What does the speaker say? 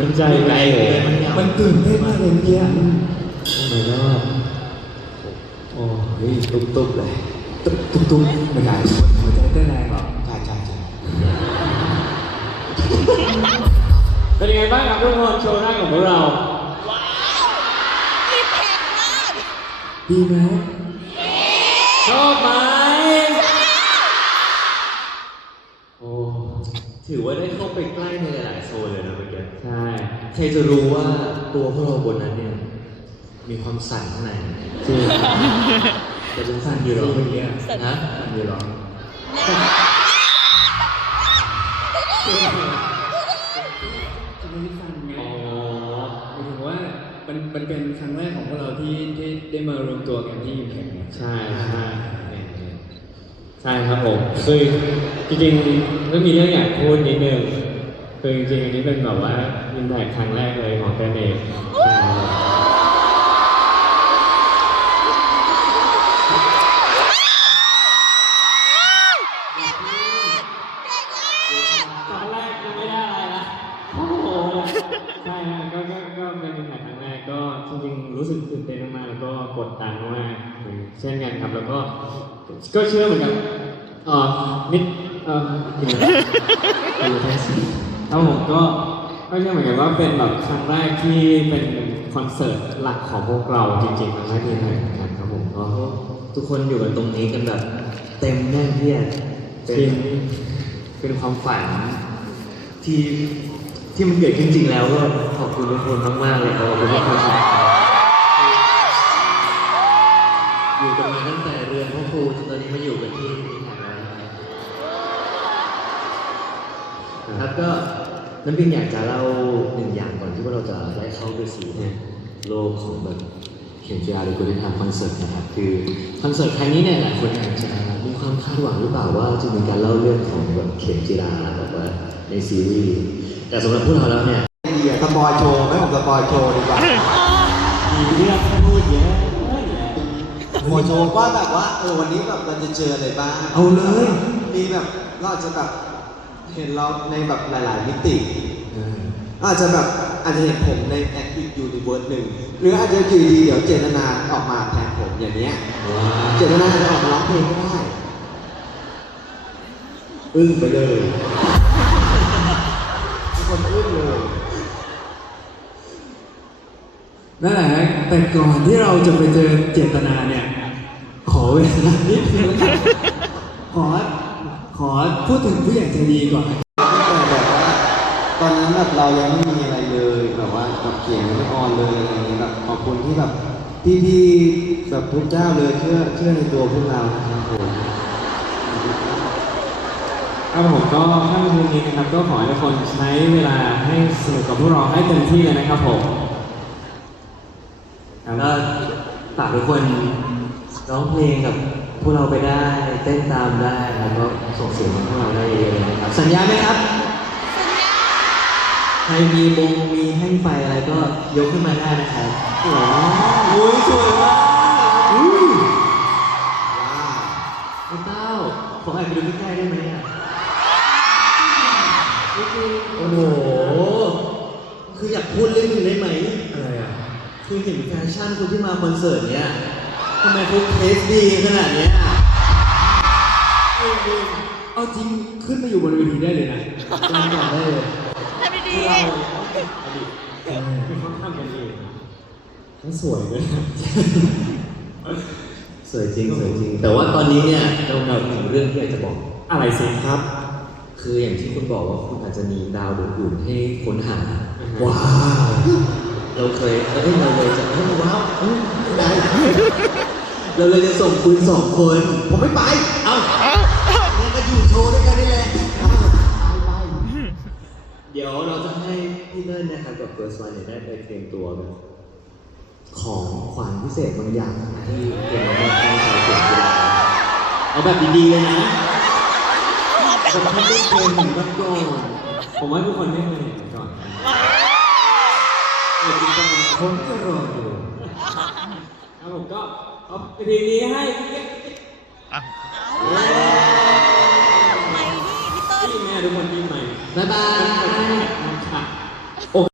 มันใจไกลเลยมันมันตื่นเต้นมากเลยเมื่อกี้โอ้ my god โอ้ยตุ๊บตุ๊บเลยตุ๊บตุ๊บตุ๊บไม่ได้หัวใจเต้นแรงเหรอใช่ใช่ใช่เป็นยังไงบ้างครับทุกคนโชว์หน้าของพวกเราดีไหมชอบไหมโอ้ ถือว่าได้เข้าไปใกล้ในหลายๆโซนเลยนะเมื่อกี้ใช่ใครจะรู้ว่าตัวพวกเราบนนั้นเนี่ยมีความสั่นข้างในจริงแต่เป็นสั่นอยู่หรอเมื่อกี้ฮะสั่นอยู่เหรอจะไม่ได้ฟังไงอ๋อหมายถึงว่ามันมันเป็นครั้งแรกของพวกเราที่ที่ได้มารวมตัวกันที่ยิมแข่งเนี่ยใช่ใช่ ใช่ครับผมคือจริงๆก็มีเรื่องอยากพูดนิดนึงคือจริงๆอันนี้เป็นแบบว่าอินแพคครั้งแรกเลยของแกนเองใช่ครับ ตอนแรกยังไม่ได้อะไรนะโอ้โห ใช่ฮะก็ก็ก็เป็นครั้งแรกก็จริงๆรู้สึกตื่นเต้นมากๆแล้วก็กดดันมากเช่นกันครับแล้วก็ ก็เชื่อเหมือนกันเอ่อนิดเอ่ออยู่แค่สิครับผมก็ก็เชื่อเหมือนกันว่าเป็นแบบครั้งแรกที่เป็นคอนเสิร์ตหลักของพวกเราจริงๆนะครับที่ไหนกันครับผมก็ทุกคนอยู่กันตรงนี้กันแบบเต็มแน่นเพียรเป็จรินงเป็นความฝันที่ ที่มันเกิดขึ้นจริงแล้วก็ขอบคุณทุกคนมากๆเลยครับขอบคุณทุกคนครับอยู่กันมาตั้งแต่เรือนพ่อครูจนตอนนี้มาอยู่กันที่นี่แห่งแล้วนะครับครับก็น้ำปิงอยากจะเล่าหนึ่งอย่างก่อนที่ว่าเราจะได้เข้าไปสู่โลกของแบบเข็มจีราหรือกุฎิธรรมคอนเสิร์ตนะครับคือคอนเสิร์ตครั้งนี้เนี่ยหลายคนอาจจะมีความคาดหวังหรือเปล่าว่าจะมีการเล่าเรื่องของแบบเข็มจีราแบบว่าในซีรีส์ แต่สำหรับพวกเราแล้วเนี่ยดีอะสปอยโชว์ไหม่ผมสปอยโชว์ดีกว่ามีเรื่องให้พูดเยอะแยะสปอยโชว์ว่าแบบว่าเออวันนี้แบบเราจะเจออะไรบ้างเอาเลยมีแบบเราอาจจะแบบเห็นเราในแบบหลาย ๆ มิติอาจจะแบบอาจจะเห็นผมในแอคอีกยูนิเวิร์สหนึ่งหรืออาจจะอยู่ดีๆเดี๋ยวเจตนาออกมาแทนผมอย่างเนี้ยเจตนาอาจจะออกมาร้องเพลงก็ได้อึ้งไปเลยทุก คนอึ้งเลยนั่นแหละแต่ก่อนที่เราจะไปเจอเจตนาเนี่ย ขอเวลานิดนึงแล้วขอ ขอพูดถึงผู้ใหญ่ใจดีก่อนแต่แบบว่าตอนนั้นแบบเรายังไม่มีอะไรเลยแบบว่าแบบเขียนไม่ออนเลยอะไรอย่างเงี้ยแบบขอบคุณที่แบบพี่ๆแบบทุกเจ้าเลยเชื่อเชื่อในตัวพวกเรานะครับผม ครับผมก็ถ้าเป็นวันนี้นะครับก็ขอให้ทุกคนใช้เวลาให้สนุกกับพวกเราให้เต็มที่เลยนะครับผมครับก็ฝากทุกคนร้องเพลงกับพวกเราไปได้เต้นตามได้แล้วก็ส่งเสียงของพวกเราได้เยอะๆเลยนะครับ สัญญาไหมครับใครมีมงมีแท่งไฟอะไรก็ยกขึ้นมาได้นะครับโอ้โหสวยมาก คืออยากพูดเรื่องหนึงได้ไหม อะไรอะคือเห็นแฟชั่นคนที่มาคอนเสิร์ตเนี้ยทำไมเขาเทสดีขนาดเนี้ยเอาจริงขึ้นมาอยู่บนเวทีได้เลยนะจำก่อนได้เลยทำดีเราอดีตเป็นเขาทำกันเองทั้งสวยเลยนะสวยจริงสวยจริง แต่ว่าตอนนี้เนี่ยเราเราถึงเรื่องที่อยากจะบอก อะไรสิครับ คืออย่างที่คุณบอกว่าคุณอาจจะมีดาวดวงอื่นให้ค้นหา ว้าว เราเคยเอ้เราเลยจะเฮ้ยว้าวเอ้ยได้ เราเลยจะส่งคุณสองคน ผมไม่ไป เอางั้นก็อยู่โชว์ด้วยกันนี่แหละเอาไปไปเดี๋ยวเราจะให้พี่เนิ่นนะครับกับเฟิร์สวันเนี่ยได้ไปเตรียมตัวแบบของขวัญพิเศษบางอย่างที่เป็นมอบให้ชาวเสียงกีฬาเอาแบบดีๆเลยนะผมไม่ได้เพลงหนึ่งก็โดนผมว่าทุกคนไม่เคยเห็นมาก่อน เดี๋ยวจริงๆผมก็รอดูครับผมก็เอาเพลงนี้ให้พี่เก๊กๆไม่นี่พี่เติ้ล พี่แม่ทุกคนยิ้มใหม่บ๊ายบาย ค่ะ